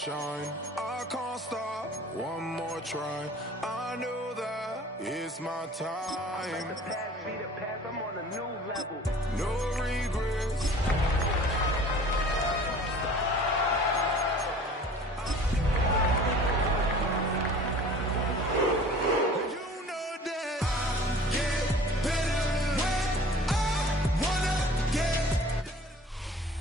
shine. I can't stop, one more try. I know that it's my time. I'm on a new level. No regrets.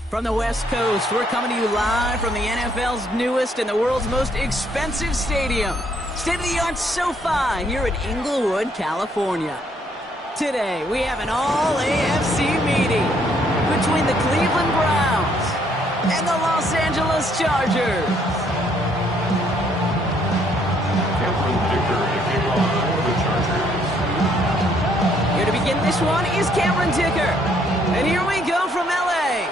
From the West Coast, we're coming to you live from the NFL's newest and the world's most expensive stadium, state-of-the-art SoFi here in Inglewood, California. Today, we have an all-AFC meeting between the Cleveland Browns and the Los Angeles Chargers. Here to begin this one is Cameron Dicker. And here we go from LA.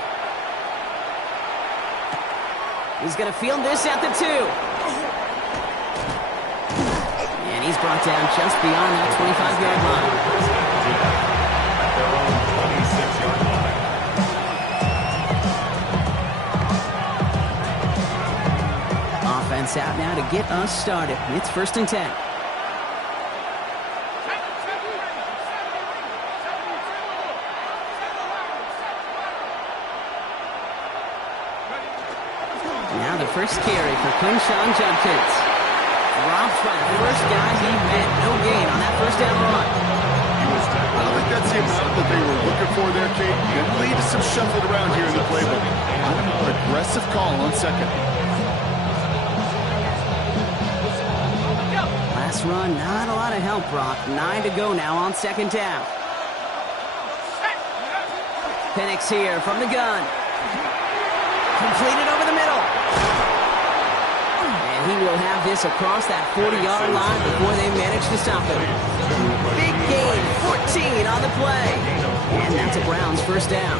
He's going to field this at the 2. And he's brought down just beyond that 25-yard line. Offense out now to get us started. It's 1st and 10. First carry for Quinshawn Judkins. Dropped by the first guy he met. No gain on that first down run. I don't think that's the amount that they were looking for there, Kate. It lead to some shuffled around here in the playbook. A more aggressive call on second. Last run, not a lot of help, Brock. 9 to go now on 2nd down. Penix here from the gun. Completed over the middle. He will have this across that 40-yard line before they manage to stop him. Big gain, 14 on the play. And that's a Browns first down.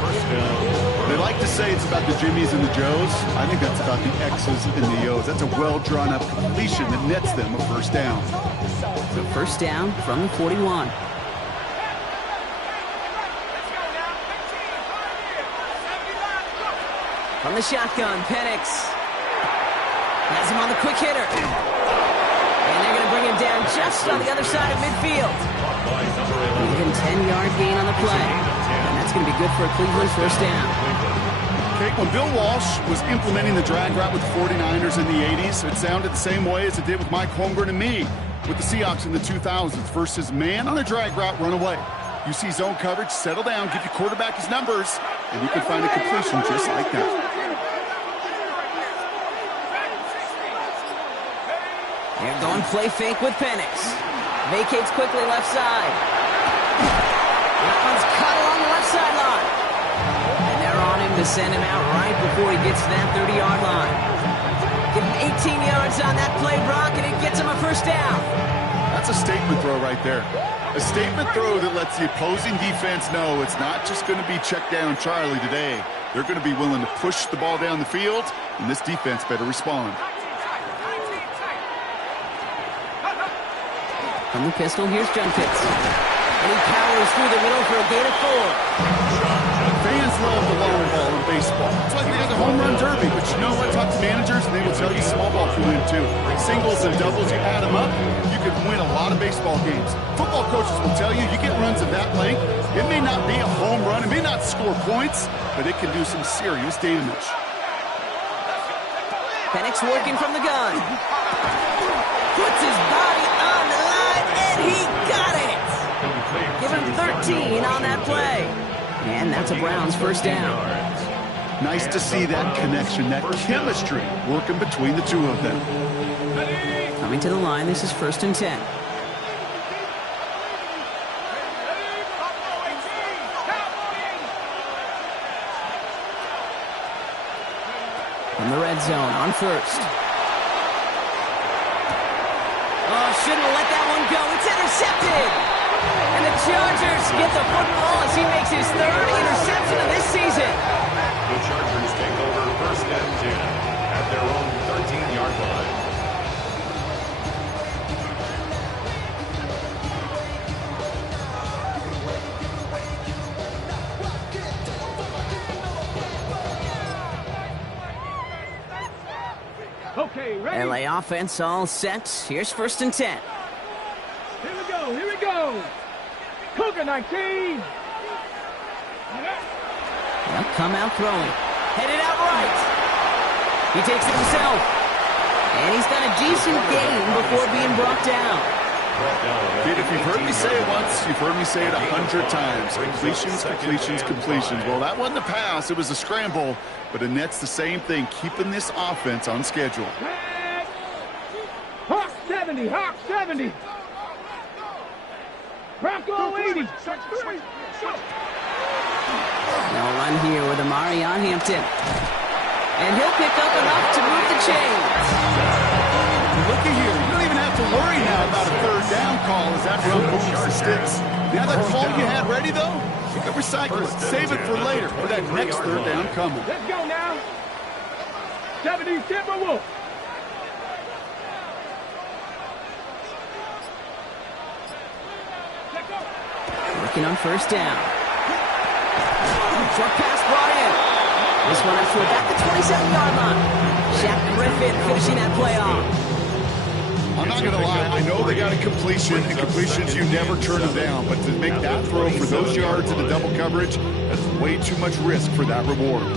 They like to say it's about the Jimmies and the Joes. I think that's about the X's and the O's. That's a well-drawn-up completion that nets them a first down. So first down from the 41. From the shotgun, Penix. Has him on the quick hitter. And they're going to bring him down just on the other side of midfield. Even 10-yard gain on the play. And that's going to be good for a Cleveland first down. Kate, when Bill Walsh was implementing the drag route with the 49ers in the 80s, it sounded the same way as it did with Mike Holmgren and me with the Seahawks in the 2000s versus man on a drag route, run away. You see zone coverage, settle down, give your quarterback his numbers, and you can find a completion just like that. They're going play fake with Penix. Vacates quickly left side. That one's cut along the left sideline. And they're on him to send him out right before he gets to that 30-yard line. Give him 18 yards on that play, Brock, and it gets him a first down. That's a statement throw right there. A statement throw that lets the opposing defense know it's not just going to be check down Charlie today. They're going to be willing to push the ball down the field, and this defense better respond. From the pistol, here's Judkins. And he powers through the middle for a gain of 4. Fans love the long ball in baseball. It's like they got the home run derby, but you know what? Talk to managers, and they will tell you small ball can win too. Singles and doubles, you add them up, you can win a lot of baseball games. Football coaches will tell you, you get runs of that length, it may not be a home run, it may not score points, but it can do some serious damage. Penix working from the gun. Puts his body on the line, and he got it! Give him 13 on that play. And that's a Browns first down. Nice to see that connection, that chemistry working between the two of them. Coming to the line, this is 1st and 10. From the red zone on 1st. Oh, shouldn't have let that one go. It's intercepted. And the Chargers get the football as he makes his 3rd interception of this season. The Chargers take over 1st and 10 at their own 13-yard line. LA offense all set. Here's 1st and 10. Here we go. Cougar 19. They'll come out throwing. Headed out right. He takes it himself. And he's got a decent gain before being brought down. Kid, if you've heard me say it once, you've heard me say it 100 times. Completions. Well, that wasn't a pass. It was a scramble. But Annette's the same thing, keeping this offense on schedule. Hawk 70. Bronco 80. No run here with Amari on Hampton. And he'll pick up enough to move the chains. Looky here. You don't even have to worry now about a 3rd down call as that run moves the sticks. Now that call you had ready, though, you can recycle it. Save it for later for that next 3rd down coming. Let's go now. 70 Timberwolves. Working on 1st down. Short pass brought in. This one up to about the 27-yard line. Shaq Griffin finishing that play off. I'm not going to lie. I know they got a completion, and completions, you never turn them down. But to make that throw for those yards in the double coverage, that's way too much risk for that reward.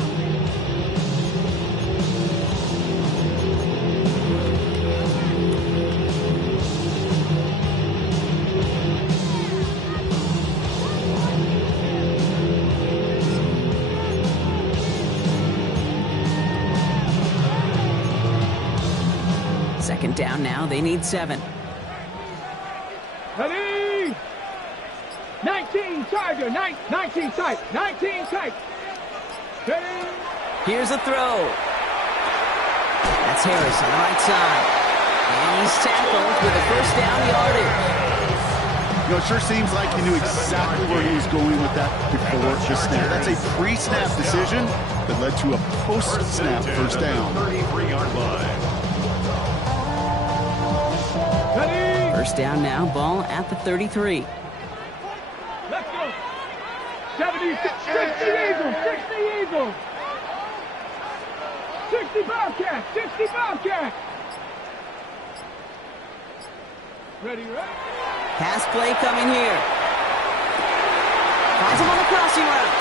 Second down now. They need 7. Ready? 19 Tiger. 19 tight. 19 tight. Ready? Here's a throw. That's Harris on the right side. And he's tackled with a 1st down yardage. You know, it sure seems like he knew exactly where he was going with that before the snap. That's a pre-snap decision that led to a post-snap 1st down. 33-yard line. 1st down now, ball at the 33. Let's go. 70, 60 Eagles, 60 Eagles. 60 Bobcats, 60 Bobcats. Ready? Pass play coming here. Finds him on the crossing route.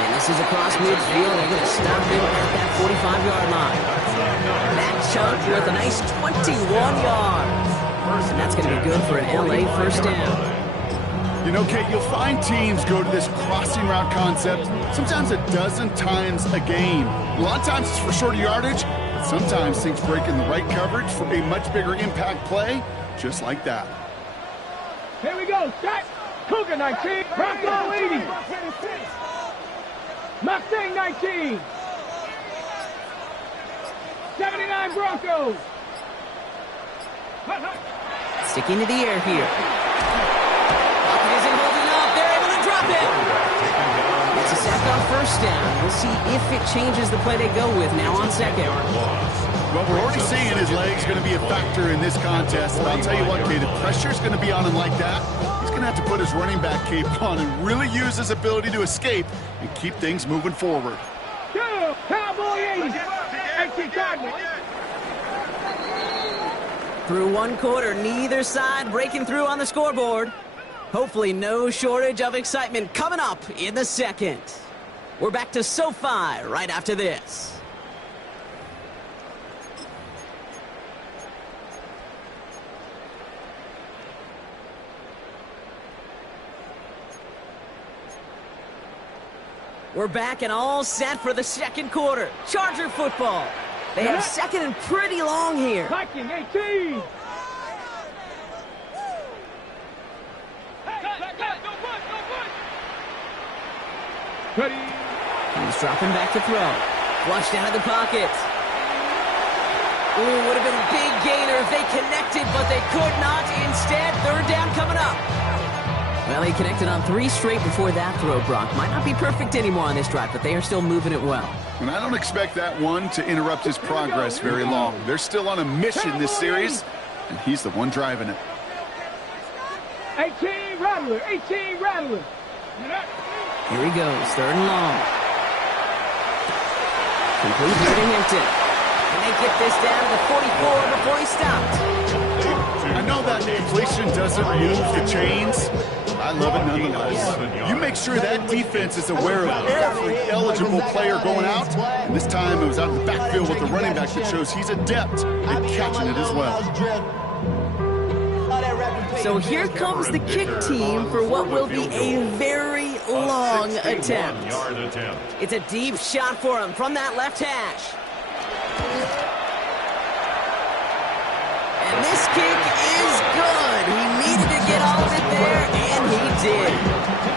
And this is across midfield. They're going to stop him at that 45-yard line. That chunk with a nice 21 yards. And that's going to be good for an LA 1st down. You know, Kate, you'll find teams go to this crossing route concept sometimes a dozen times a game. A lot of times it's for shorter yardage, but sometimes things break in the right coverage for a much bigger impact play, just like that. Here we go. Set. Cougar 19. Bronco 80. Mustang 19. 79 Broncos. Sticking to the air here. Pocket isn't holding up. They're able to drop it. It's a sack on 1st down. We'll see if it changes the play they go with now on 2nd. Well, we're already seeing his legs going to be a factor in this contest. But I'll tell you what, Kate, if pressure's going to be on him like that, he's going to have to put his running back cape on and really use his ability to escape and keep things moving forward. Cowboy 80. 18 Cardinals. Through 1 quarter, neither side breaking through on the scoreboard. Hopefully no shortage of excitement coming up in the 2nd. We're back to SoFi right after this. We're back and all set for the 2nd quarter. Charger football. They have 2nd and pretty long here. Viking 18. Ready? He's dropping back to throw. Flushed out of the pocket. Ooh, would have been a big gainer if they connected, but they could not. Instead, 3rd down coming up. Well, he connected on 3 straight before that throw, Brock. Might not be perfect anymore on this drive, but they are still moving it well. And I don't expect that one to interrupt his progress very long. They're still on a mission this series, and he's the one driving it. 18 Rattler, 18 Rattler. Here he goes, 3rd and long. Complete here to Hampton. And they get this down to the 44 before he stopped. I know that completion doesn't move the chains. I love it nonetheless. You make sure that defense is aware of every eligible player going out. And this time it was out of the backfield with the running back that shows he's adept at catching it as well. So here comes the kick team for what will be a very long attempt. It's a deep shot for him from that left hash. And this kick is good. He needed to get all of it there, and he did.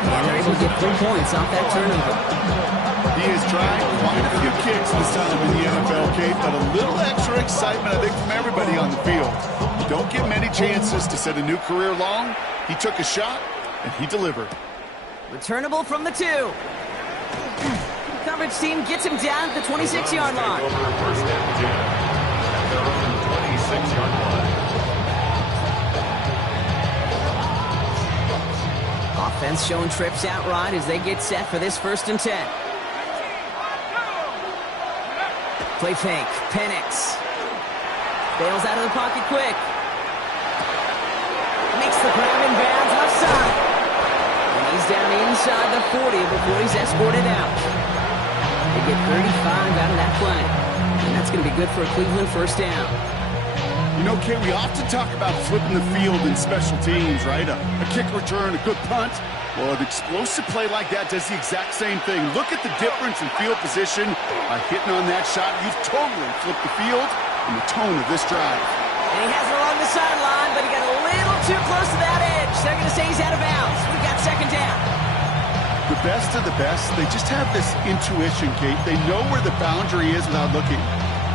And they're able to get 3 points off that turnover. He has tried quite a few kicks this time in the NFL, Kate, but a little extra excitement, I think, from everybody on the field. You don't get many chances to set a new career long. He took a shot, and he delivered. Returnable from the 2. The coverage team gets him down at the 26-yard line. First and 10 at their own 26-yard line. Offense showing trips out right as they get set for this 1st and 10. Play fake. Penix. Bails out of the pocket quick. Makes the grab in bounds left side. And he's down inside the 40 before he's escorted out. They get 35 out of that play. And that's going to be good for a Cleveland 1st down. You know, Kate, we often talk about flipping the field in special teams, right? A kick return, a good punt. Well, an explosive play like that does the exact same thing. Look at the difference in field position. By hitting on that shot, you've totally flipped the field and the tone of this drive. And he has it along the sideline, but he got a little too close to that edge. They're going to say he's out of bounds. We've got 2nd down. The best of the best, they just have this intuition, Kate. They know where the boundary is without looking.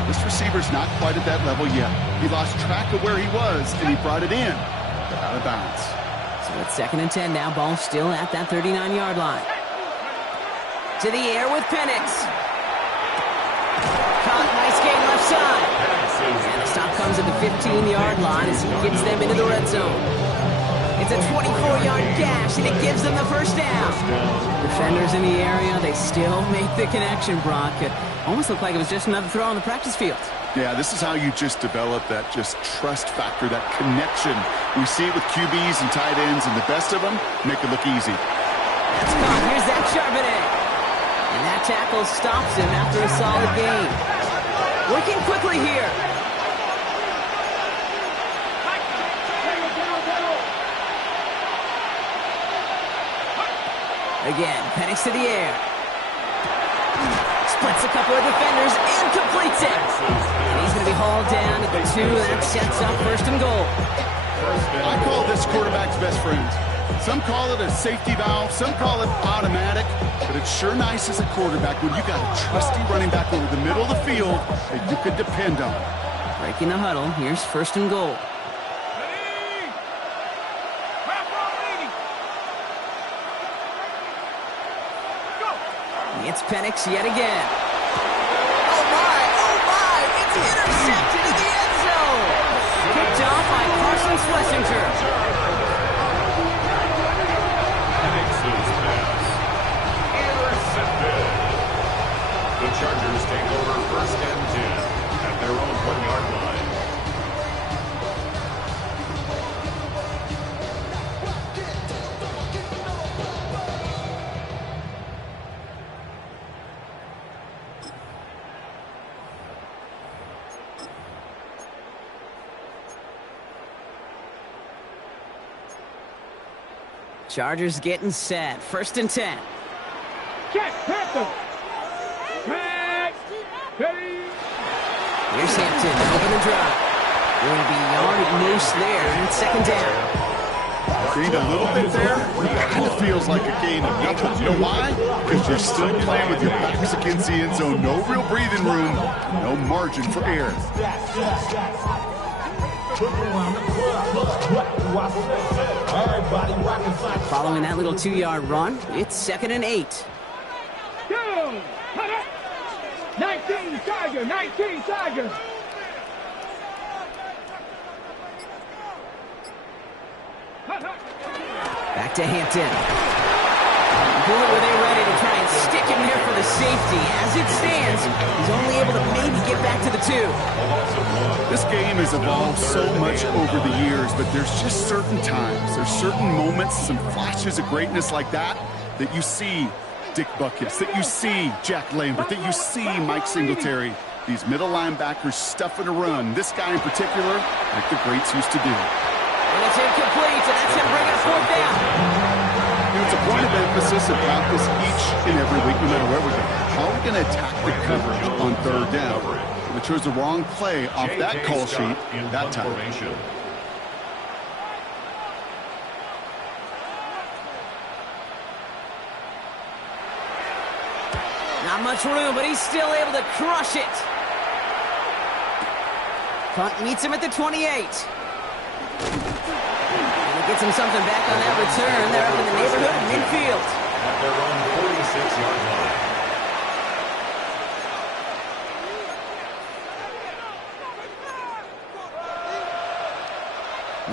This receiver's not quite at that level yet. He lost track of where he was, and he brought it in, but out of bounds. So it's 2nd and 10 now. Ball still at that 39-yard line. To the air with Penix. Caught, nice gain left side. And the stop comes at the 15-yard line as he gets them into the red zone. It's a 24-yard gash, and it gives them the 1st down. Defenders in the area, they still make the connection, Brock. It almost looked like it was just another throw on the practice field. Yeah, this is how you just develop that just trust factor, that connection. We see it with QBs and tight ends, and the best of them make it look easy. That's caught. Here's that Charbonnet. And that tackle stops him after a solid gain. Working quickly here. Again, Penix to the air. Splits a couple of defenders and completes it. And he's going to be hauled down at the 2. That sets up 1st and goal. I call this quarterback's best friend. Some call it a safety valve, some call it automatic, but it's sure nice as a quarterback when you got a trusty running back over the middle of the field that you could depend on. Breaking the huddle. Here's 1st and goal. It's Penix yet again. Oh my, it's intercepted in the end zone. Picked off by Carson Schlesinger. Penix's pass. Intercepted. The Chargers take over 1st and 10 at their own 1-yard line. Chargers getting set. 1st and 10. Check, Panther. Check. Here's Hampton over the drive. Going to be yard moose there, and it's 2nd down. Gained a little bit there. Kind of feels like a gain of nothing. You know why? Because you're still playing with your backs against the end zone. No real breathing room. No margin for error. Following that little 2-yard run, it's 2nd and 8. 19 Tiger, 19 Tiger. Back to Hampton. Bullet where they're ready to try and stick him there for the safety. As it stands, he's only able to maybe get back to the 2. This game has evolved so much over the years, but there's just certain times, there's certain moments, some flashes of greatness like that you see Dick Butkus, that you see Jack Lambert, that you see Mike Singletary. These middle linebackers stuffing a run. This guy in particular, like the greats used to do. And it's incomplete, and that's going to bring up fourth down. It's a point of emphasis and practice each and every week, no matter where we go. How are we going to attack the coverage on third down? We chose the wrong play off that call sheet that time. Not much room, but he's still able to crush it. Punt meets him at the 28. And he gets him something back on that return. They're up in the neighborhood of midfield. At their own 46-yard line.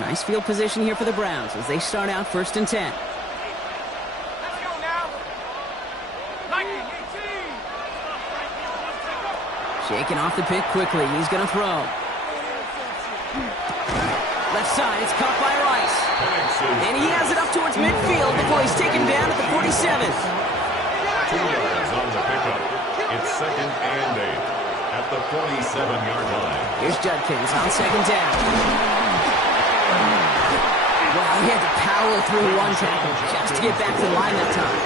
Nice field position here for the Browns as they start out 1st and 10. Shaking off the pick quickly. He's going to throw. Left side. It's caught by Rice. And he has it up towards midfield before he's taken down at the 47. 2 yards on the pickup. It's 2nd and 8 at the 47-yard line. Here's Judkins on 2nd down. Wow, he had to power through one tackle just to get back to the line that time.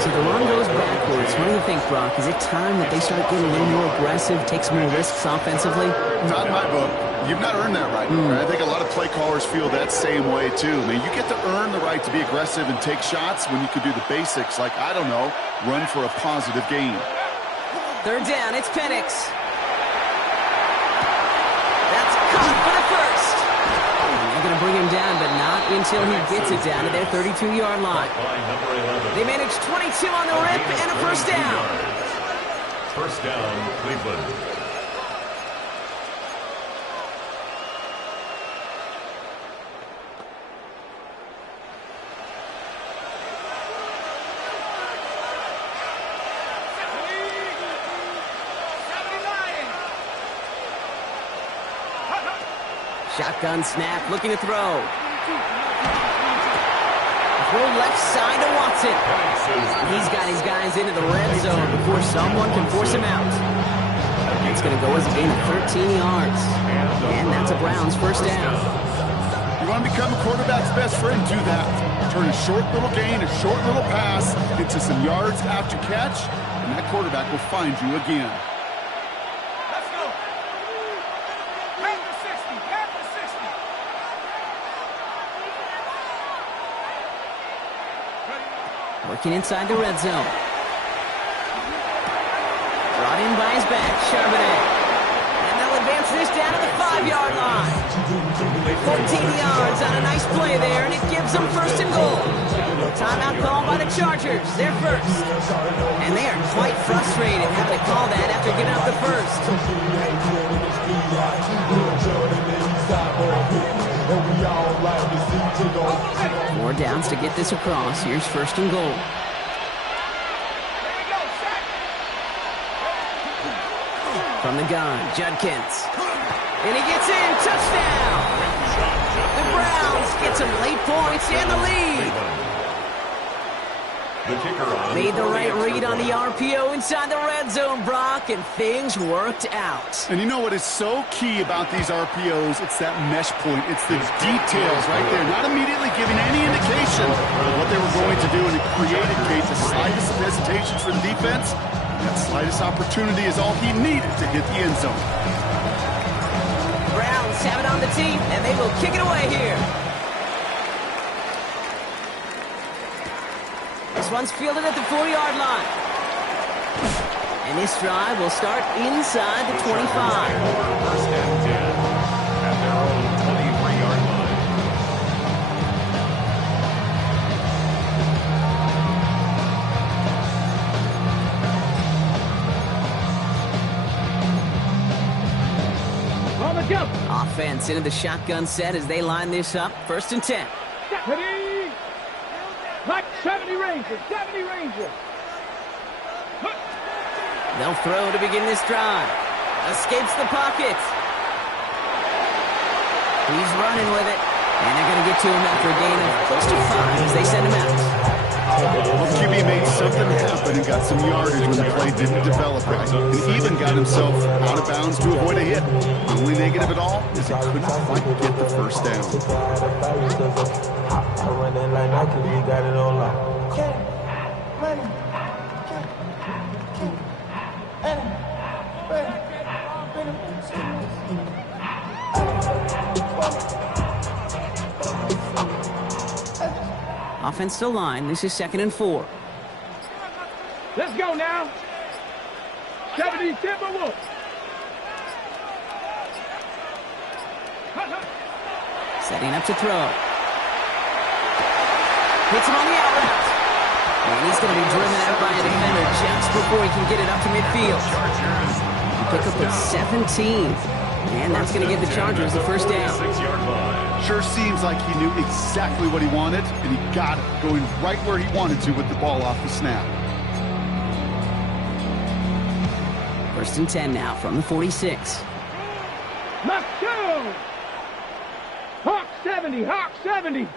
So the run goes backwards. What do you think, Brock? Is it time that they start getting a little more aggressive, take some more risks offensively? Not in my book. You've not earned that right. I think a lot of play callers feel that same way, too. I mean, you get to earn the right to be aggressive and take shots when you could do the basics, like, I don't know, run for a positive gain. 3rd down, it's Penix. That's caught for the first. They're going to bring him down, but not until he gets it down to their 32-yard line. They managed 22 on the rip and a 1st down. 1st down, Cleveland. Shotgun snap, looking to throw. Throw left side to Watson. He's got his guys into the red zone before someone can force him out. It's going to go as a gain of 13 yards. And that's a Browns 1st down. You want to become a quarterback's best friend? Do that. Turn a short little gain, a short little pass into some yards after catch, and that quarterback will find you again. Working inside the red zone. Brought in by his back, Charbonnet. And they'll advance this down to the 5-yard line. 14 yards on a nice play there, and it gives them 1st and goal. Timeout called by the Chargers. They're first. And they are quite frustrated having to call that after giving up the first. 4 downs to get this across. Here's 1st and goal. From the gun, Judkins. And he gets in. Touchdown! The Browns get some late points and the lead. The kicker on Made the right read on the RPO inside the red zone, Brock, and things worked out. And you know what is so key about these RPOs? It's that mesh point. It's the details right there. Not immediately giving any indication of what they were going to do, and it created the slightest of hesitations for the defense. That slightest opportunity is all he needed to hit the end zone. Browns have it on the team, and they will kick it away here. This one's fielded at the 4-yard line. And this drive will start inside the 25. 1st and 10 at their own 23-yard line. On the jump. Offense into the shotgun set as they line this up. 1st and 10. Ready? Like 70 Rangers, 70 Rangers. They'll throw to begin this drive. Escapes the pocket. He's running with it. And they're going to get to him after a gain of close to 5 as they send him out. Well, QB made something happen and got some yardage when the play didn't develop right. And even got himself out of bounds to avoid a hit. The only negative at all is he couldn't quite get the first down. I run that like Nike, we got it all out. Offensive line, this is 2nd and 4. Let's go now. 70 Timberwolves. Setting up to throw. Hits him on the out route. And he's going to be driven out by a defender just before he can get it up to midfield. Pick up at 17. And that's going to give the Chargers the first down. Sure seems like he knew exactly what he wanted, and he got it, going right where he wanted to with the ball off the snap. 1st and 10 now from the 46. Let's go! Hawk 70, Hawk 70.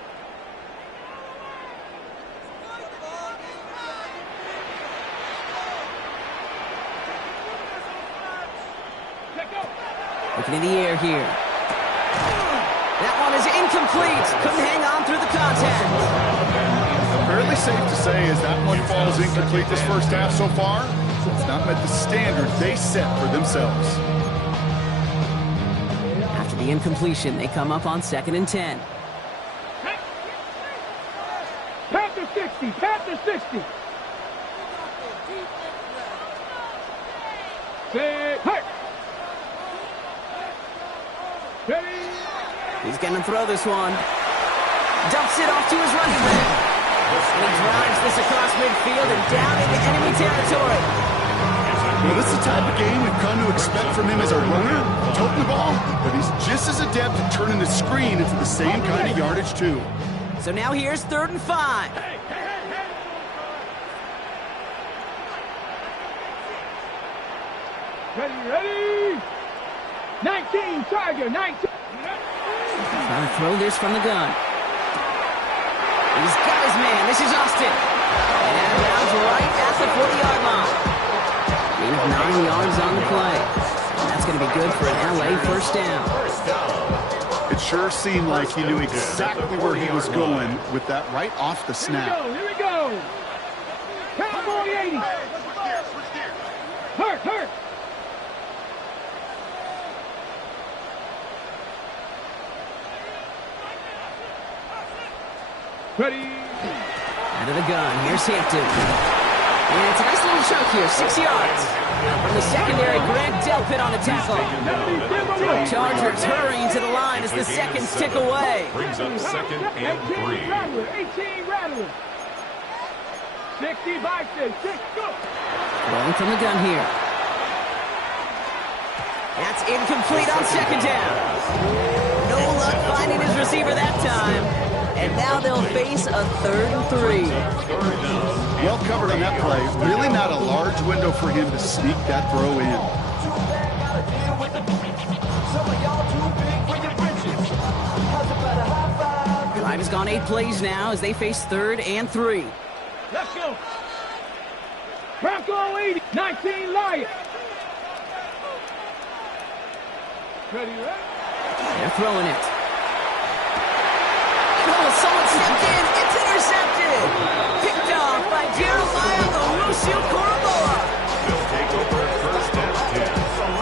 Looking in the air here. That one is incomplete. Couldn't hang on through the contact. Fairly safe to say as that one falls incomplete this first half so far, it's not met the standard they set for themselves. After the incompletion, they come up on 2nd and 10. Panther 60, Panther 60. Say, hey! He's going to throw this one. Dumps it off to his running back. And he drives this across midfield and down into enemy territory. Well, this is the type of game we've come to expect from him as a runner, toting the ball, but he's just as adept at turning the screen into the same kind of yardage, too. So now here's 3rd and 5. Ready? 19, Tiger, 19. Trying to throw this from the gun. He's got his man. This is Austin. And out of bounds right at the 40-yard line. Gain of 9 yards on the play. And that's going to be good for an LA first down. It sure seemed like he knew exactly where he was going with that right off the snap. Here we go. Cowboy 80. Hurt. Ready. Out of the gun. Here's Hampton. And it's a nice little chunk here. 6 yards. From the secondary, Grant Delpit on the tackle. Chargers hurrying to the line as the seconds tick away. Brings up 2nd and 3. 18 Rattler. 60 by 6. Go. Throwing from the gun here. That's incomplete on 2nd down. No luck finding his receiver that time. And now they'll face a 3rd and 3. Well covered on that play. Really not a large window for him to sneak that throw in. Drive has gone 8 plays now as they face 3rd and 3. Let's go. Bronco 80, 19 Lion. Ready? They're throwing it. Oh, someone stepped in. It's intercepted. Picked off by Jeremiah Owusu-Koramoah. They'll take over 1st and 10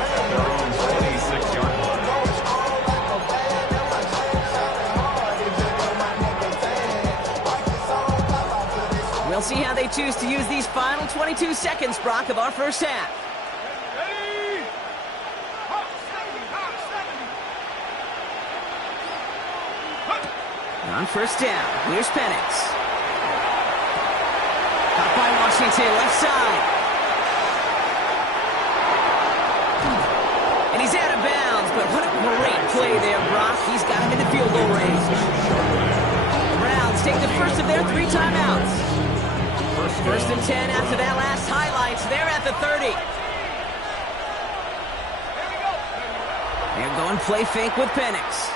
at their own 26-yard line. We'll see how they choose to use these final 22 seconds, Brock, of our first half. On 1st down, here's Penix. Caught by Washington, left side. And he's out of bounds, but what a great play there, Brock. He's got him in the field goal range. The Browns take the first of their 3 timeouts. 1st and 10 after that last highlights. They're at the 30. play fake with Penix.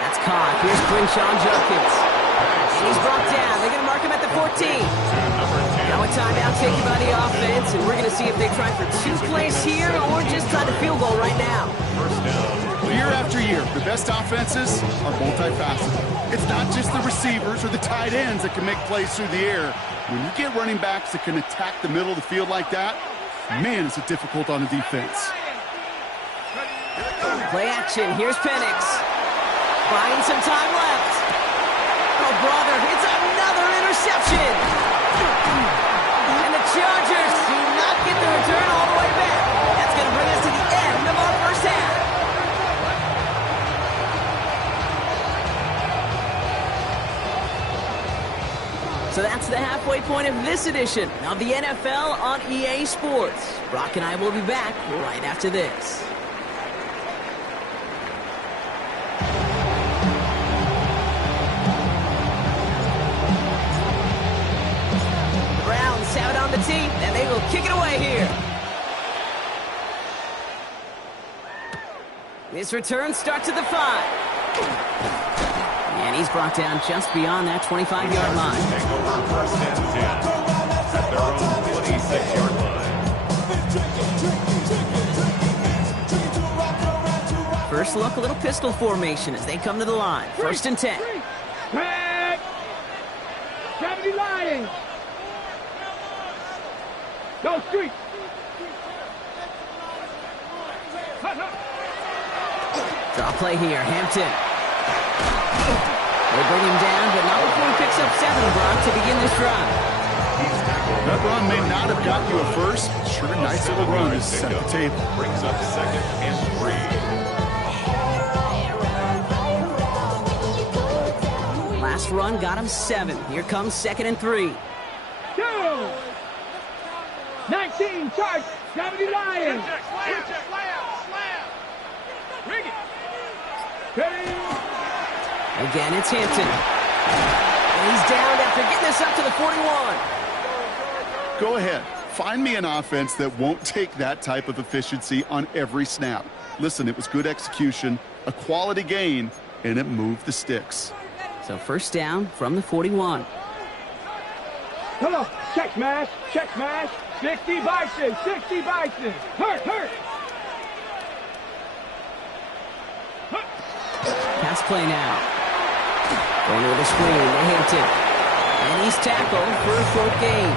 That's caught. Here's Quinshawn Judkins. And he's brought down. They're going to mark him at the 14. Now a timeout taken by the offense, and we're going to see if they try for 2 plays here or just try the field goal right now. Year after year, the best offenses are multifaceted. It's not just the receivers or the tight ends that can make plays through the air. When you get running backs that can attack the middle of the field like that, man, is it difficult on the defense. Play action. Here's Penix. Buying some time left. Oh, brother, it's another interception. And the Chargers do not get the return all the way back. That's going to bring us to the end of our first half. So that's the halfway point of this edition of the NFL on EA Sports. Brock and I will be back right after this. The Browns have it on the tee, and they will kick it away here. This return starts at the 5. And he's brought down just beyond that 25-yard line. Take over first and 10 at their own 26-yard line. First look, a little pistol formation as they come to the line. First and 10. Back. 70 Lions. Go street. Draw play here. Hampton. They bring him down, but not before he picks up 7, Brock, to begin this drive. That run may not have got you a first, but sure nice little run to set the table. Brings up second and 3. Last run got him 7. Here comes second and 3. 2. 19 charge. 70 Lions. Ring it. Ready. Again, it's Hampton. And he's down after getting this up to the 41. Go ahead. Find me an offense that won't take that type of efficiency on every snap. Listen, it was good execution, a quality gain, and it moved the sticks. So first down from the 41. Come on. Check smash. Check smash. 60 Bison. 60 Bison. Hurt. Pass play now. Going with a screen to Hampton. And he's tackled for a short gain.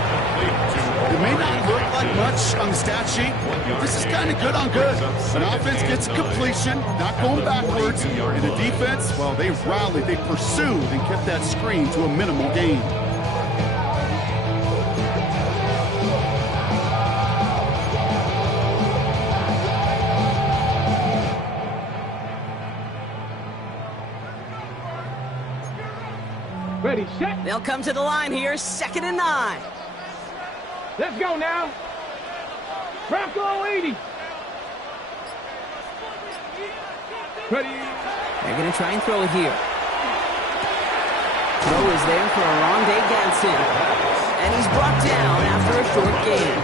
It may not look like much on the stat sheet. This is kind of good on good. An offense gets a completion, not going backwards. And the defense, well, they rallied, they pursued, and kept that screen to a minimal gain. Ready, set. They'll come to the line here, second and 9. Let's go now. Bronco 80. Ready. They're going to try and throw it here. Throw is there for Arondé Gadsden. And he's brought down after a short gain.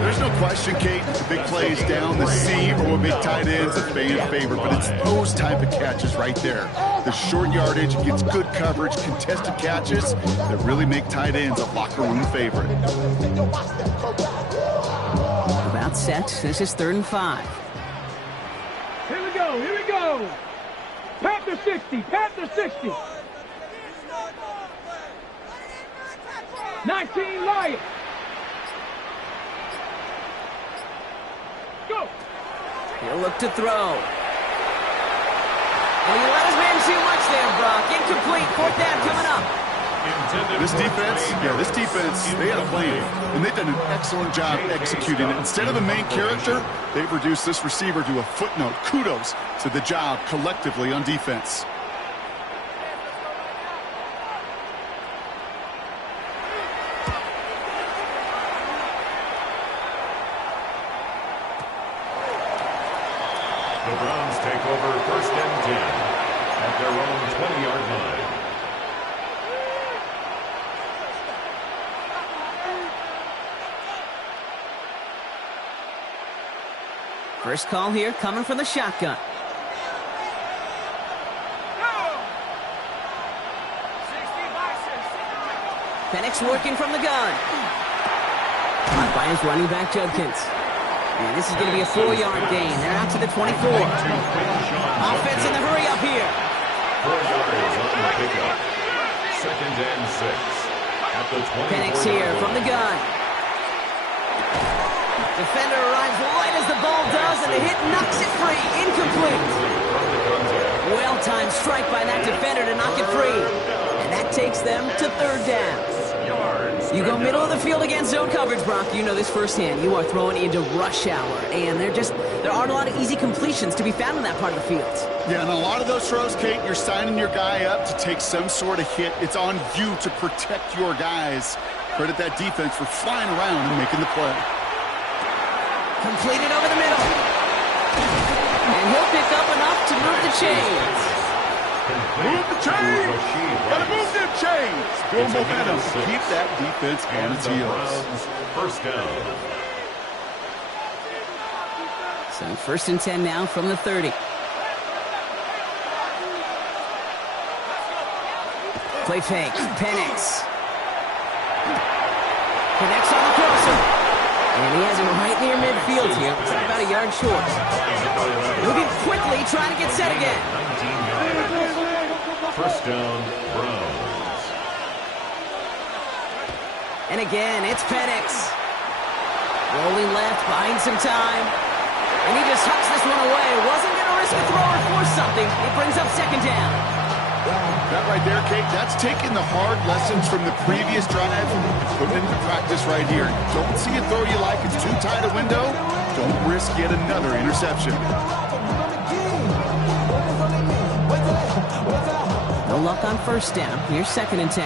There's no question, Kate, the big plays down the seam or big tight ends that fan favor, but it's those type of catches right there. The short yardage gets good coverage, contested catches that really make tight ends a locker room favorite. About set. This is 3rd and 5. Here we go. Panther 60. 19 Lions. Go. He'll look to throw. And he let his man too much there, Brock. Incomplete. 4th down coming up. This defense, they had a plan, and they've done an excellent job executing it. Instead of a main character, they've reduced this receiver to a footnote. Kudos to the job collectively on defense. The Browns take over first and 10 at their own 20-yard line. First call here coming from the shotgun. Penix working from the gun. Caught by his running back, Judkins. And this is going to be a 4-yard gain. They're out to the 24. Offense in the hurry up here. 4 yards on the pickup. 2nd and 6. At the 24. Penix here from the gun. Defender arrives right as the ball does, and the hit knocks it free. Incomplete. Well-timed strike by that defender to knock it free. And that takes them to 3rd down. You go middle of the field against zone coverage, Brock. You know this firsthand. You are throwing into rush hour, and there aren't a lot of easy completions to be found in that part of the field. Yeah, and a lot of those throws, Kate, you're signing your guy up to take some sort of hit. It's on you to protect your guys. Credit that defense for flying around and making the play. Completed over the middle. And he'll pick up enough to move the chains. Move the chains! Gotta move them chains! Build momentum. Keep that defense on its heels. First down. So 1st and 10 now from the 30. Play fake. Penix. Connects on the crosser. And he has him right near midfield here. It's about a yard short. Moving quickly, trying to get set again. 19 yards. First down, Browns. And again, it's Penix. Rolling left, buying some time. And he just hucks this one away. Wasn't going to risk a throw or force something. It brings up 2nd down. That right there, Kate, that's taking the hard lessons from the previous drive and putting it into practice right here. Don't see a throw you like, it's too tight a window. Don't risk yet another interception. No luck on 1st down. Here's 2nd and 10.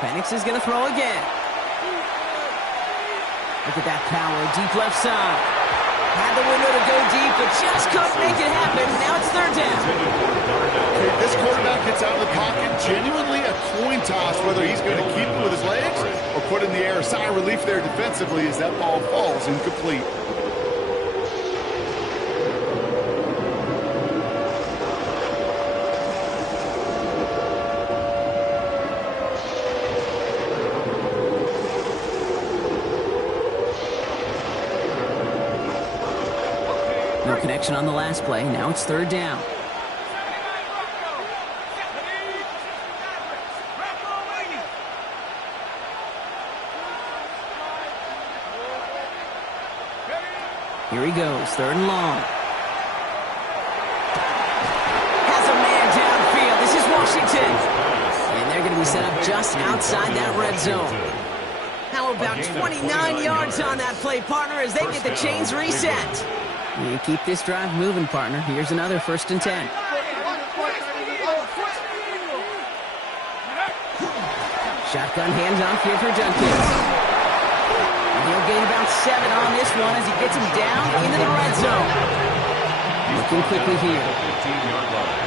Penix is going to throw again. Look at that power, deep left side. Had the window to go deep, but just couldn't make it happen. Now it's 3rd down. Okay, this quarterback gets out of the pocket, genuinely a coin toss, whether he's going to keep it with his legs or put in the air. A sigh of relief there defensively as that ball falls incomplete. No connection on the last play. Now it's 3rd down. Here he goes, 3rd and long. Has a man downfield. This is Washington. And they're going to be set up just outside that red zone. How about 29 yards on that play, partner, as they get the chains reset. You keep this drive moving, partner. Here's another 1st and 10. Shotgun handoff here for Judkins. He'll gain about 7 on this one as he gets him down into the red zone. Looking quickly here. 15-yard line.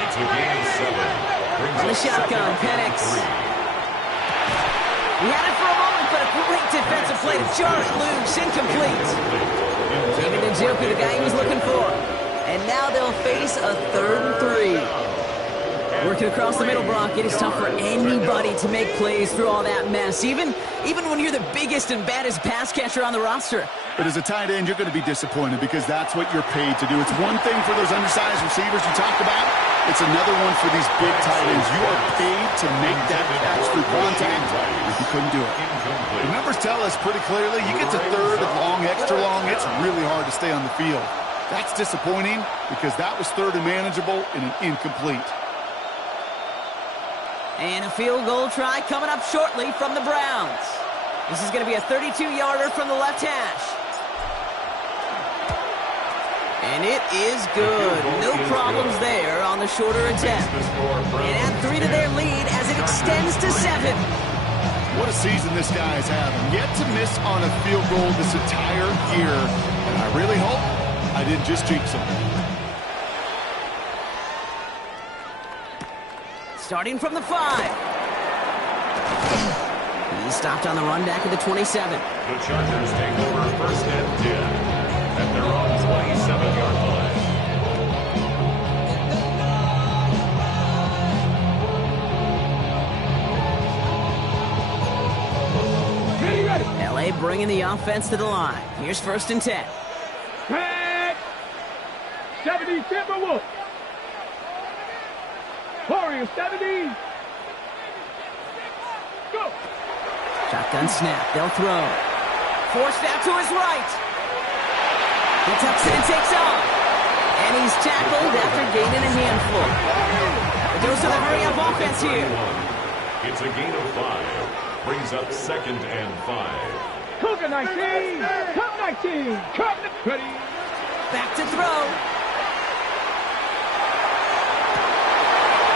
It's a gain of 7. On the shotgun, Penix. He had it for a moment, but a great defensive play to jar it loose. Incomplete. David Njoku, the guy he was looking for. And now they'll face a 3rd and 3. Working across the middle, Brock, it is tough for anybody to make plays through all that mess, even when you're the biggest and baddest pass catcher on the roster. But as a tight end, you're going to be disappointed because that's what you're paid to do. It's one thing for those undersized receivers you talked about. It's another one for these big tight ends. You are paid to make that catch through contact, and you couldn't do it. The numbers tell us pretty clearly, you get to 3rd and long, extra long, it's really hard to stay on the field. That's disappointing because that was 3rd and manageable and an incomplete. And a field goal try coming up shortly from the Browns. This is going to be a 32-yarder from the left hash. And it is good. No problems there on the shorter attempt. And add 3 to their lead as it extends to 7. What a season this guy is having. Yet to miss on a field goal this entire year. And I really hope I didn't just jinx him. Starting from the 5. He's stopped on the run back at the 27. The Chargers take over first and 10 at their own 27-yard line. LA bringing the offense to the line. Here's first and 10. Pat! 70 Timberwolves. Warriors 70. Go! Shotgun snap. They'll throw. Forced out to his right. He tucks it and takes off. And he's tackled after gaining a handful. It goes to the hurry-up offense here. It's a gain of 5. Brings up second and 5. Cougar 19. Cup 19. Cup. Ready. Back to throw.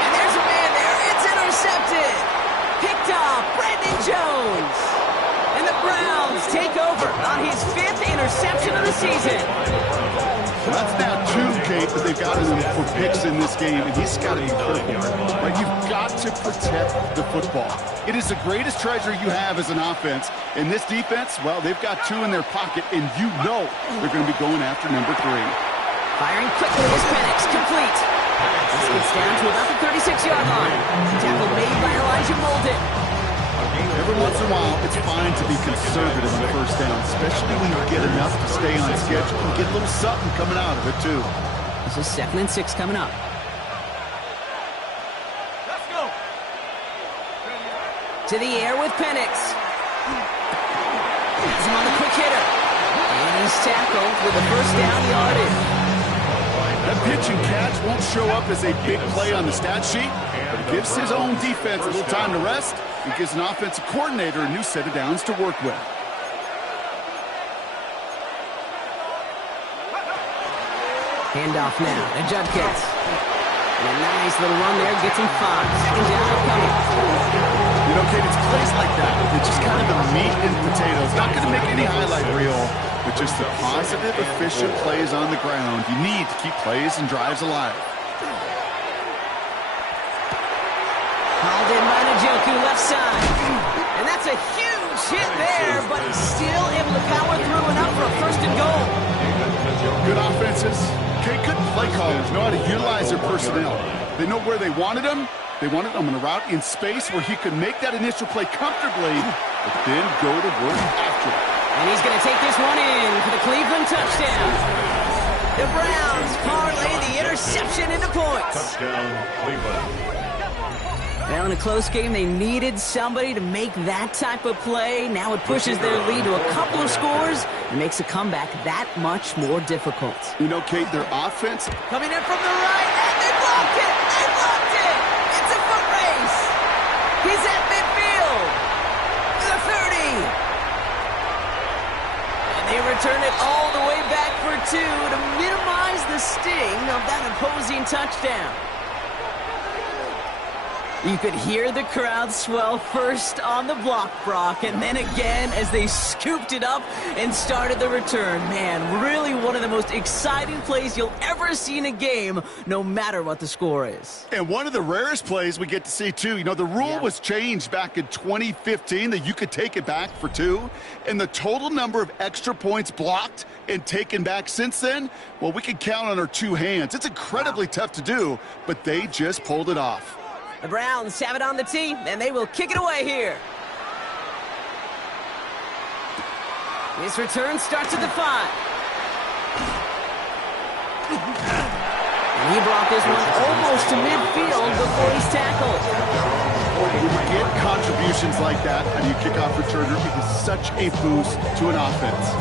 And there's a man there. It's intercepted. Picked off Brandon Jones. And the Browns take over on his 5th interception of the season. Well, that's now 2, Kate, that they've gotten him for picks in this game, and he's got to be careful. Right? You've got to protect the football. It is the greatest treasure you have as an offense. And this defense, well, they've got 2 in their pocket, and you know they're going to be going after number 3. Firing quickly is Penix, complete. This gets down to about the 36-yard line. Tackle made by Elijah Molden. Every once in a while, it's fine to be conservative on first down, especially when you get enough to stay on schedule and get a little something coming out of it, too. This is 2nd and 6 coming up. Let's go. To the air with Penix. Has him on the quick hitter. And he's tackled with a first down yardage. That pitch and catch won't show up as a big play on the stat sheet, but it gives his own defense a little time to rest. It gives an offensive coordinator a new set of downs to work with. Handoff now to Judkins. And a nice little run there gets him 5. 2nd down upcoming. You know, Kate, it's plays like that. It's just kind of the meat and potatoes. Not going to make any highlight reel, but just the positive, efficient plays on the ground. You need to keep plays and drives alive. Hauled in by Njoku, left side. And that's a huge hit there, but he's still able to power through and up for a first and goal. Good offenses. Okay, good play callers know how to utilize their personnel. They know where they wanted them. They wanted them on a route in space where he could make that initial play comfortably, but then go to work after it. And he's going to take this one in for the Cleveland touchdown. The Browns parlay the interception into points. Touchdown, Cleveland. Well, in a close game, they needed somebody to make that type of play. Now it pushes their lead to a couple of scores and makes a comeback that much more difficult. You know, Kate, their offense... Coming in from the right, and they blocked it! They blocked it! It's a foot race! He's at midfield! To the 30! And they return it all the way back for 2 to minimize the sting of that opposing touchdown. You could hear the crowd swell first on the block, Brock, and then again as they scooped it up and started the return. Man, really one of the most exciting plays you'll ever see in a game, no matter what the score is. And one of the rarest plays we get to see, too. You know, the rule was changed back in 2015 that you could take it back for 2. And the total number of extra points blocked and taken back since then, well, we can count on our 2 hands. It's incredibly tough to do, but they just pulled it off. The Browns have it on the tee, and they will kick it away here. This return starts at the 5. And he brought this one almost to midfield before he's tackled. When you get contributions like that on your kickoff returner, it is such a boost to an offense.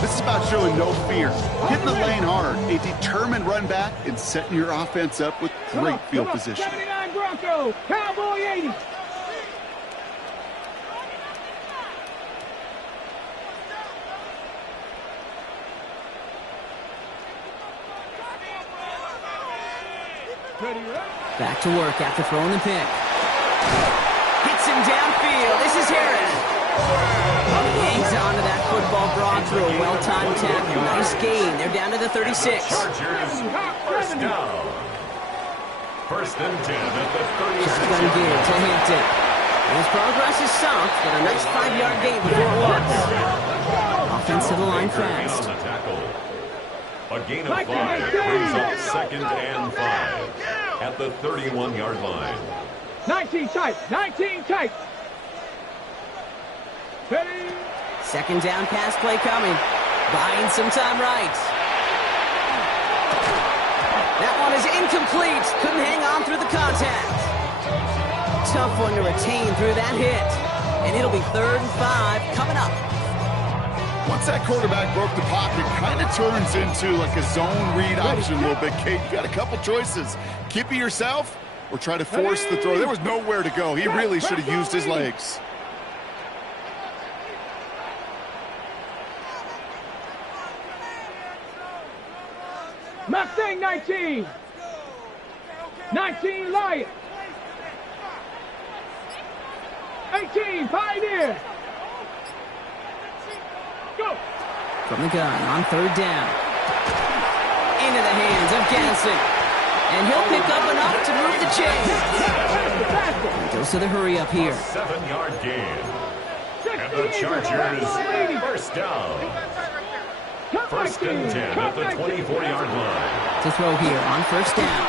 This is about showing no fear, hitting the lane hard, a determined run back, and setting your offense up with great field position. 79 Broncos, Cowboy 80. Back to work after throwing the pick. Hits him downfield. This is Harris. Hangs on to that football, Brock, through a well-timed tackle. Nice gain. They're down to the 36. Chargers, first down. First and 10 at the 36. Shotgun give to Hampton. His progress is soft, but a nice 5-yard gain before it was. Offense to the line fast. On the tackle. A gain of 5 brings up 2nd and 5 at the 31-yard line. 19 tight, 19 tight. Ready? Second down pass play coming. Buying some time right. That one is incomplete. Couldn't hang on through the contact. Tough one to retain through that hit. And it'll be 3rd and 5 coming up. Once that quarterback broke the pocket, kind of turns into like a zone read option a little bit, Kate. You got a couple choices. Keep it yourself or try to force the throw. There was nowhere to go. He really should have used his legs. Mustang 19. 19 Lion. 18 Pioneer. Go. From the gun on 3rd down. Into the hands of Ganson. And he'll pick up enough to move the chain. He goes to the hurry up here. 7-yard gain. And the Chargers first down. 1st and 10 at the 24-yard line. To throw here on 1st down.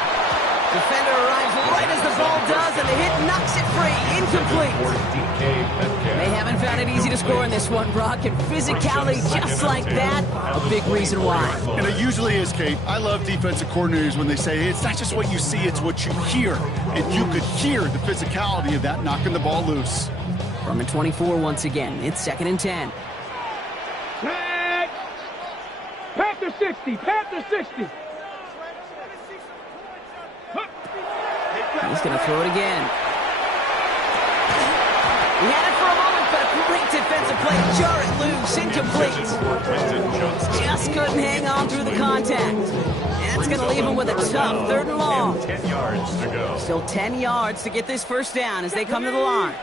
Defender arrives right as the ball does, and the hit knocks it free. Incomplete. They haven't found it easy to score in this one, Brock, and physicality just like that, a big reason why. And it usually is, Kate. I love defensive coordinators when they say, hey, it's not just what you see, it's what you hear. And you could hear the physicality of that knocking the ball loose. From the 24 once again, it's 2nd and 10. Panther 60, Panther 60. He's going to throw it again. He had it for a moment, but a great defensive play. Jar it loose, incomplete. Just couldn't hang on through the contact. And that's going to leave him with a tough 3rd and long. 10 yards to go. Still 10 yards to get this 1st down as they come to the line.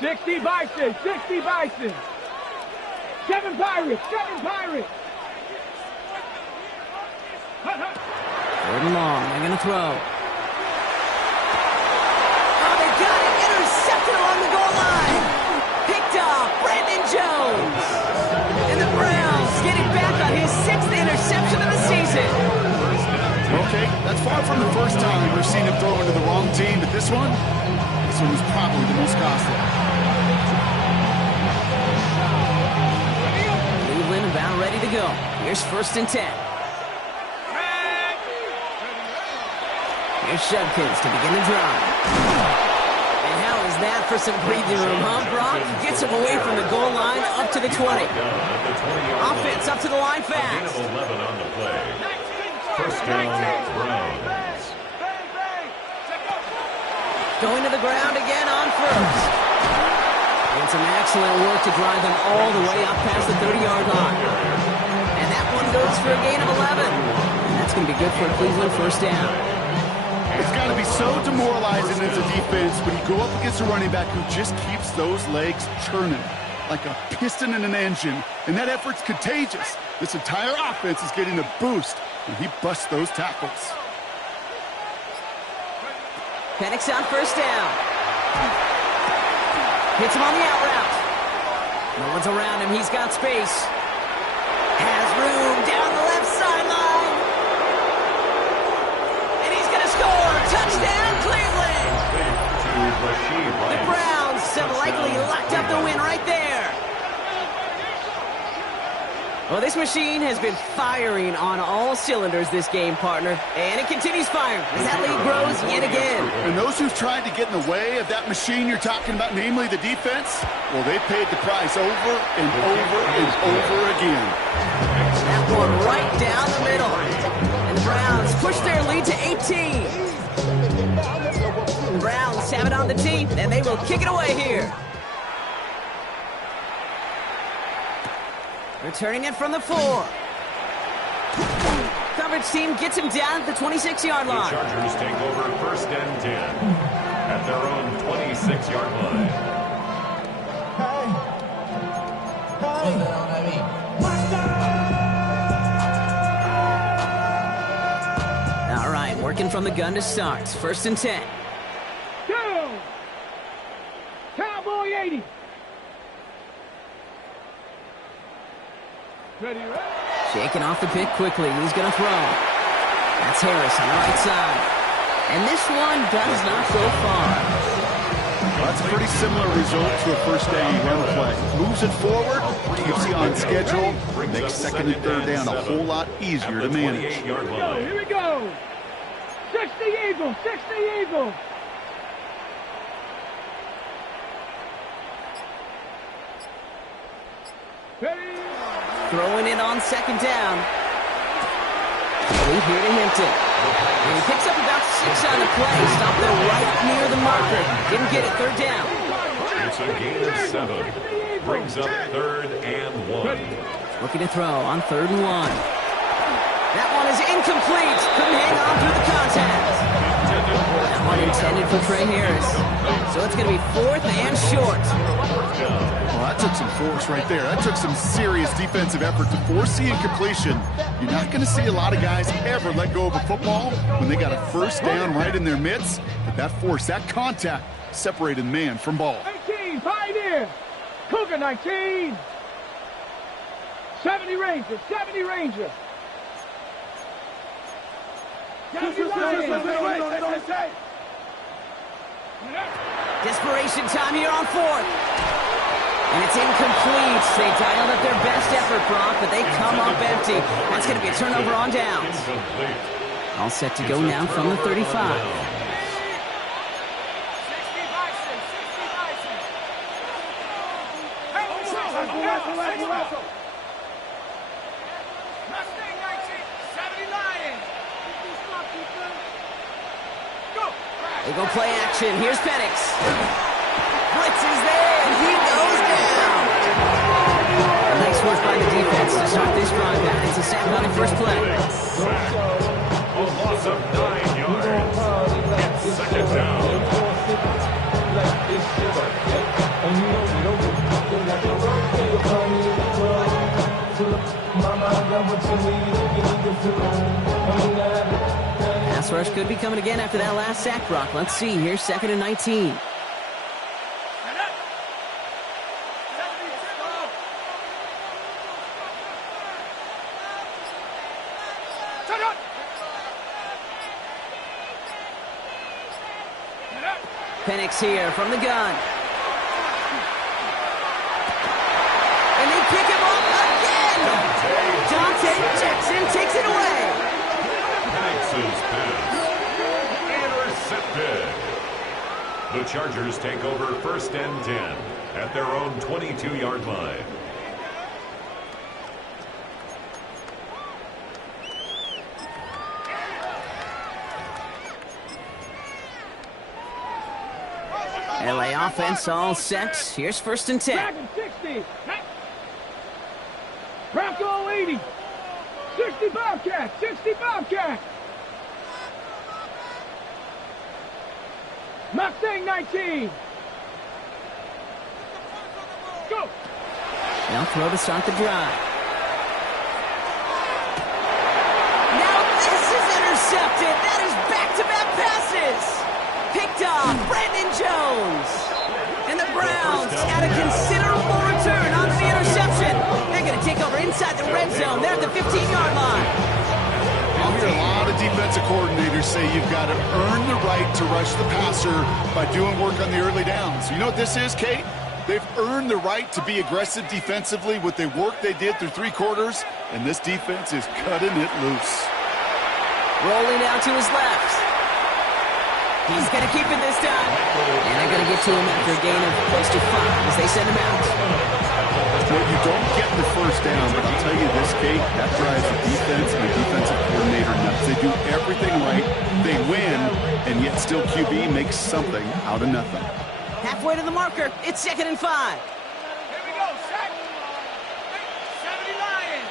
60 Bison, 60 Bison. 7 Pirates, 7 Pirates. 3rd and long, they're going to throw. Oh, they got it, intercepted along the goal line. Picked off, Brandon Jones. And the Browns getting back on his 6th interception of the season. Okay, that's far from the first time we've seen him throw into the wrong team, but this one was probably the most costly. Cleveland about ready to go. Here's 1st and 10. Here's Shudkins to begin the drive. And how is that for some breathing room, huh, Brock? Gets him away from the goal line up to the 20. Offense up to the line fast. 11 on the play. 1st down, Browns. Going to the ground again on 1st. And some excellent work to drive them all the way up past the 30-yard line. And that one goes for a gain of 11. And that's going to be good for a Cleveland 1st down. It's got to be so demoralizing as a defense when you go up against a running back who just keeps those legs churning like a piston in an engine, and that effort's contagious. This entire offense is getting a boost when he busts those tackles. Penix on 1st down. Hits him on the out route. No one's around him. He's got space. Has room down the left sideline. And he's going to score. Touchdown, Cleveland. The Browns have likely locked up the win right there. Well, this machine has been firing on all cylinders this game, partner. And it continues firing as that lead grows yet again. And those who've tried to get in the way of that machine you're talking about, namely the defense, well, they paid the price over and over and over again. That one right down the middle. And the Browns push their lead to 18. The Browns have it on the tee, and they will kick it away here. Returning it from the 4. Coverage team gets him down at the 26-yard line. The Chargers take over 1st and 10 at their own 26-yard line. All right, working from the gun to start. 1st and 10. Go! Cowboy 80. Ready, ready. Shaking off the pick quickly. He's going to throw. That's Harris on the right side. And this one does not go far. Well, that's a pretty similar result to a first down run play. Moves it forward, keeps you on schedule, makes second and third down a whole lot easier to manage. Here we go. 60 Eagles, 60 Eagles. Ready. Throwing it on second down. Lead here to Hinton. And he picks up about 6 on the play. Stopped it right near the marker. Didn't get it. Third down. It's a gain of 7. Brings up 3rd and 1. Looking to throw on 3rd and 1. That one is incomplete. Couldn't hang on through the contact. That one intended for Trey Harris. So it's going to be 4th and short. Well, that took some force right there. That took some serious defensive effort to force the incompletion. You're not going to see a lot of guys ever let go of a football when they got a first down right in their midst. But that force, that contact, separated man from ball. 19, Pioneer. Cougar 19. 70 Ranger, 70 Ranger. Desperation time here on 4th. And it's incomplete. They dialed up their best effort, Brock, but they come up empty. That's going to be a turnover on downs. All set to go now from the 35. They go play action. Here's Penix. Blitz is there, and he goes down. Nice work by the defense to start this drive back. It's a sack on the first play. Sack. A loss of 9 yards. It's second down. Pass rush could be coming again after that last sack, Brock. Let's see. Here's 2nd and 19. Penix here from the gun. And they pick him up again. Dante Jackson takes it away. Penix's pass. Intercepted. The Chargers take over 1st and 10 at their own 22-yard line. LA offense all set. Here's 1st and 10. Dragon 60. Bronco 80. 60 Bobcat. 60 Bobcat. Mustang 19. Go. They'll throw to start the drive. Now this is intercepted. That is back-to-back passes. Picked off Brandon Jones. And the Browns had a considerable return onto the interception. They're going to take over inside the red zone. They're at the 15-yard line. I'll hear a lot of defensive coordinators say you've got to earn the right to rush the passer by doing work on the early downs. You know what this is, Kate? They've earned the right to be aggressive defensively with the work they did through 3 quarters, and this defense is cutting it loose. Rolling out to his left. He's going to keep it this time. And they're going to get to him after a gain of close to 5 as they send him out. Well, you don't get the first down, but I'll tell you this, Kate, that drives the defense and the defensive coordinator nuts. They do everything right, they win, and yet still QB makes something out of nothing. Halfway to the marker, it's 2nd and 5. Here we go, sack. 70 Lions.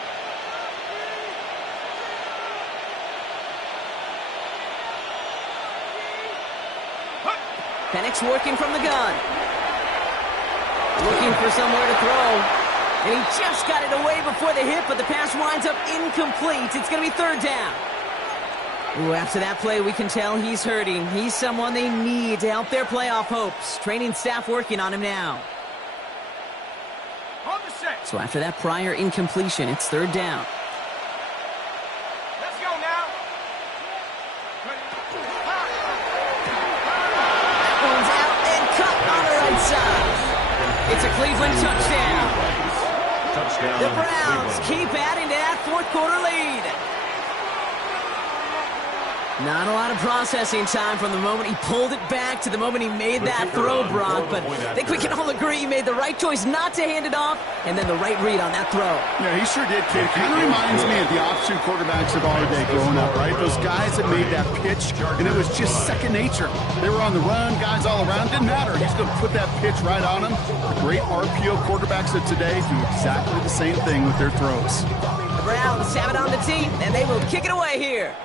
Penix working from the gun. Looking for somewhere to throw. And he just got it away before the hit, but the pass winds up incomplete. It's going to be 3rd down. Ooh, after that play, we can tell he's hurting. He's someone they need to help their playoff hopes. Training staff working on him now. On the set. So after that prior incompletion, it's third down. Let's go now. One's out and cut on the right side. It's a Cleveland touchdown. Touchdown. The Browns Cleveland. keep adding to that fourth quarter lead. Not a lot of processing time from the moment he pulled it back to the moment he made that throw, Brock. But I think we can all agree he made the right choice not to hand it off, and then the right read on that throw. Yeah, he sure did, kid. Kind of reminds me of the option quarterbacks of our day growing up, right? Those guys that made that pitch, and it was just second nature. They were on the run, guys all around. Didn't matter. He's going to put that pitch right on them. The great RPO quarterbacks of today do exactly the same thing with their throws. The Browns have it on the team, and they will kick it away here.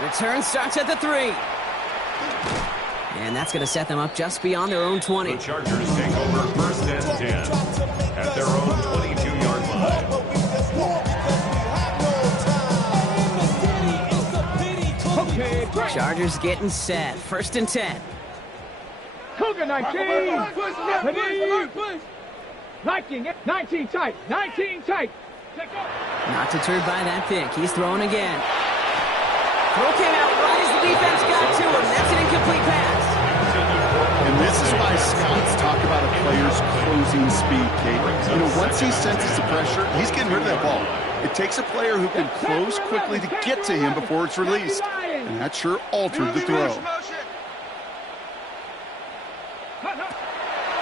Return starts at the 3. And that's going to set them up just beyond their own 20. The Chargers take over first and 10 at their own 22-yard line. Okay, Chargers getting set. First and 10. Cougar 19. Ready? 19 tight. 19 tight. Take off. Not deterred by that pick. He's throwing again. Throw came out right as the defense got to him. That's an incomplete pass. And this is why scouts talk about a player's closing speed, Kate. You know, once he senses the pressure, he's getting rid of that ball. It takes a player who can close quickly to get to him before it's released. And that sure altered the throw.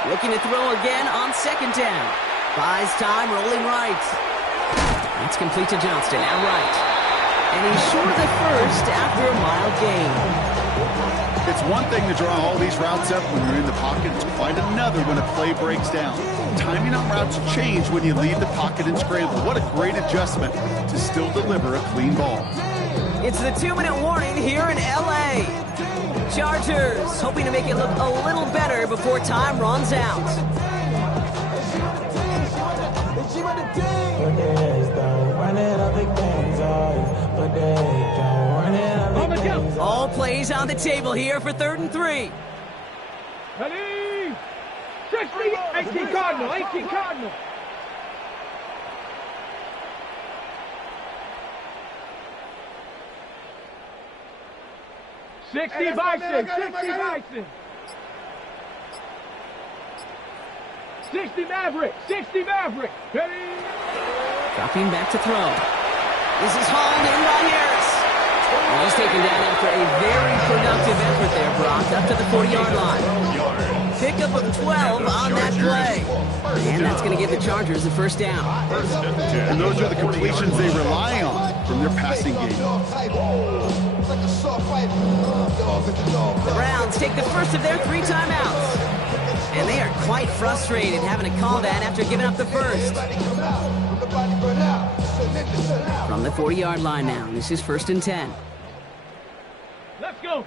Looking to throw again on second down. Buys time, rolling right. That's complete to Johnston, now right. And he's short of the first after a mild gain. It's one thing to draw all these routes up when you're in the pocket. It's quite another when a play breaks down. Timing on routes change when you leave the pocket and scramble. What a great adjustment to still deliver a clean ball. It's the 2-minute warning here in L.A. Chargers hoping to make it look a little better before time runs out. All plays on the table here for third and 3. Ready? 60. 18 Cardinal. 18 Cardinal. $60 Bison. $60 Bison. 60 Maverick. 60 Maverick. Ready? Dropping back to throw. This is hauled in by Harris. And he's taken down after a very productive effort there, Brock, up to the 40-yard line. Pickup of 12 on that play. And that's going to give the Chargers the first down. And those are the completions they rely on from their passing game. The Browns take the first of their 3 timeouts. And they are quite frustrated having to call that after giving up the first. From the 40-yard line now, this is first and 10. Let's go.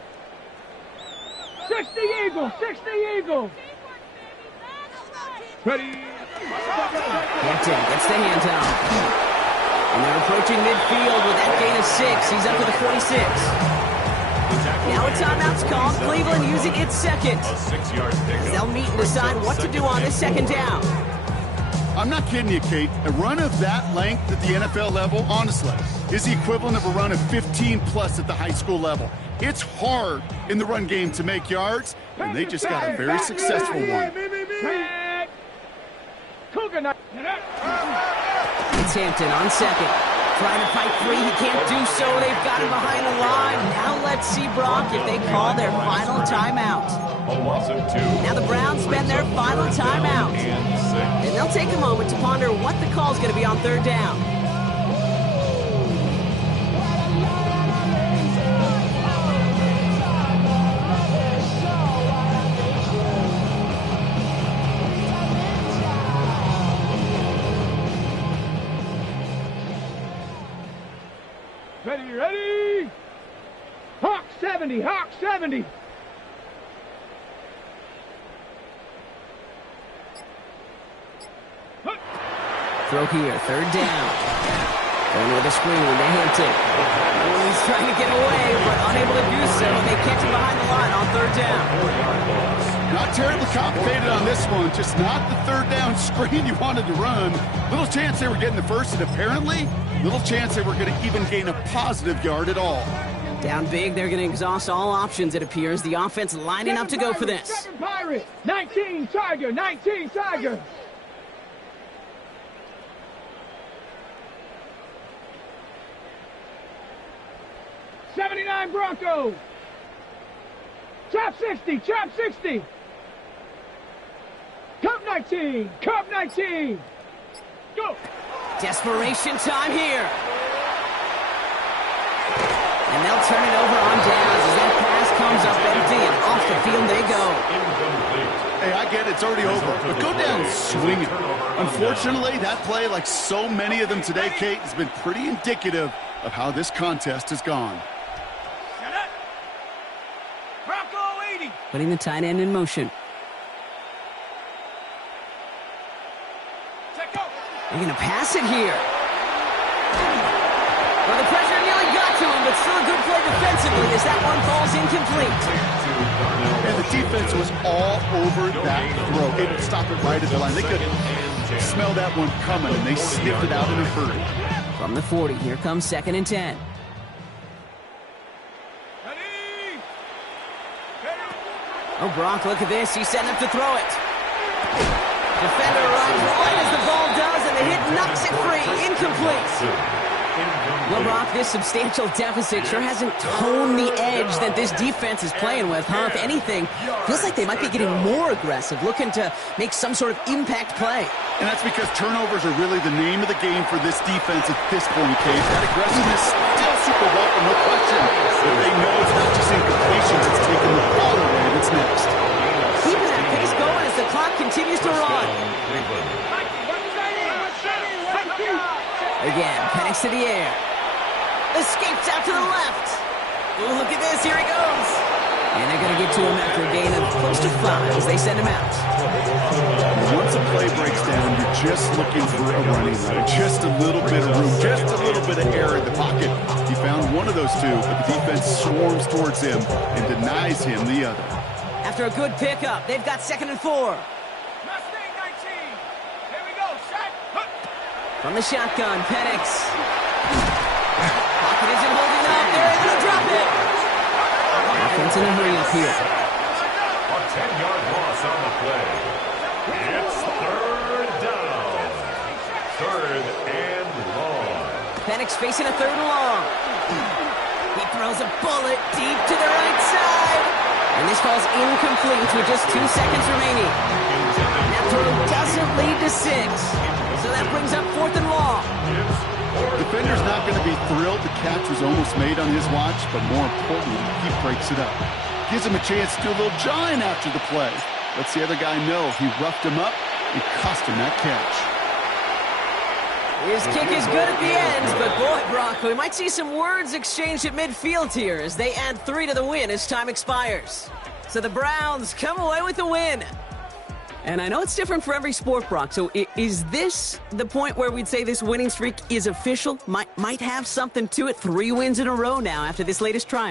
60 Eagles. 60 Eagles. Ready? Hampton gets the handoff. And they're approaching midfield with that gain of 6. He's up to the 46. Now a timeout's called. Cleveland using its second. They'll meet and decide what to do on this second down. I'm not kidding you, Kate. A run of that length at the NFL level, honestly, is the equivalent of a run of 15-plus at the high school level. It's hard in the run game to make yards, and they just got a very successful one. It's Hampton on second. Trying to fight free. He can't do so. They've got him behind the line. Now let's see, Brock, if they call their final timeout. Now the Browns spend their final timeout. And they'll take a moment to ponder what the call's going to be on third down. Ready? Hawk 70, Hawk 70. Throw here, third down. Going with a screen to Hampton. Oh, he's trying to get away, but unable to do so, and they catch him behind the line on third down. Not terribly complicated on this one, just not the third down screen you wanted to run. Little chance they were getting the first, and apparently, little chance they were going to even gain a positive yard at all. Down big, they're going to exhaust all options, it appears. The offense lining up to go for this. 7 Pirates, 19 Tiger, 19 Tiger. '79 Broncos. Chop 60, chop 60. Cup 19, Cup 19. Go. Desperation time here. And they'll turn it over on downs as that pass comes up empty, and off the field they go. Hey, I get it, it's already over, but go down swinging. Unfortunately, that play, like so many of them today, Kate, has been pretty indicative of how this contest has gone. Putting the tight end in motion. They're going to pass it here. Well, the pressure nearly got to him, but still a good play defensively as that one falls incomplete. And the defense was all over that throw. Able to stop it right at the line. They could smell that one coming, and they sniffed it out in a hurry. From the 40, here comes 2nd and 10. Oh, Brock, look at this. He's setting up to throw it. Defender runs right as the ball does, and the hit knocks it free. Incomplete. Well, Brock, this substantial deficit sure hasn't toned the edge that this defense is playing with, huh? If anything, feels like they might be getting more aggressive, looking to make some sort of impact play. And that's because turnovers are really the name of the game for this defense at this point, Cage. That aggressiveness still super welcome, no question. But they know it's not just incompletion that's taking the ball away that's next. Keeping that pace going as the clock continues to run. Again, Penix to the air. Escapes out to the left. Ooh, look at this. Here he goes. And they're going to get to him after a gain of close to 5 as they send him out. Once a play breaks down, you're just looking for a running ladder. Just a little bit of room, just a little bit of air in the pocket. He found one of those two, but the defense swarms towards him and denies him the other. After a good pickup, they've got 2nd and 4. From the shotgun, Penix. Pocket isn't holding up. They're able to drop it. Offense in a hurry up here. A 10-yard loss on the play. It's 3rd down. 3rd and long. Penix facing a 3rd and long. He throws a bullet deep to the right side. And this falls incomplete with just 2 seconds remaining. That throw doesn't lead to 6. So that brings up 4th and long. Defender's not going to be thrilled the catch was almost made on his watch, but more importantly, he breaks it up. Gives him a chance to do a little jawing after the play. Lets the other guy know he roughed him up and cost him that catch. His kick is good at the end, but boy, Brock, we might see some words exchanged at midfield here as they add 3 to the win as time expires. So the Browns come away with the win. And I know it's different for every sport, Brock, so is this the point where we'd say this winning streak is official? Might have something to it. 3 wins in a row now after this latest triumph.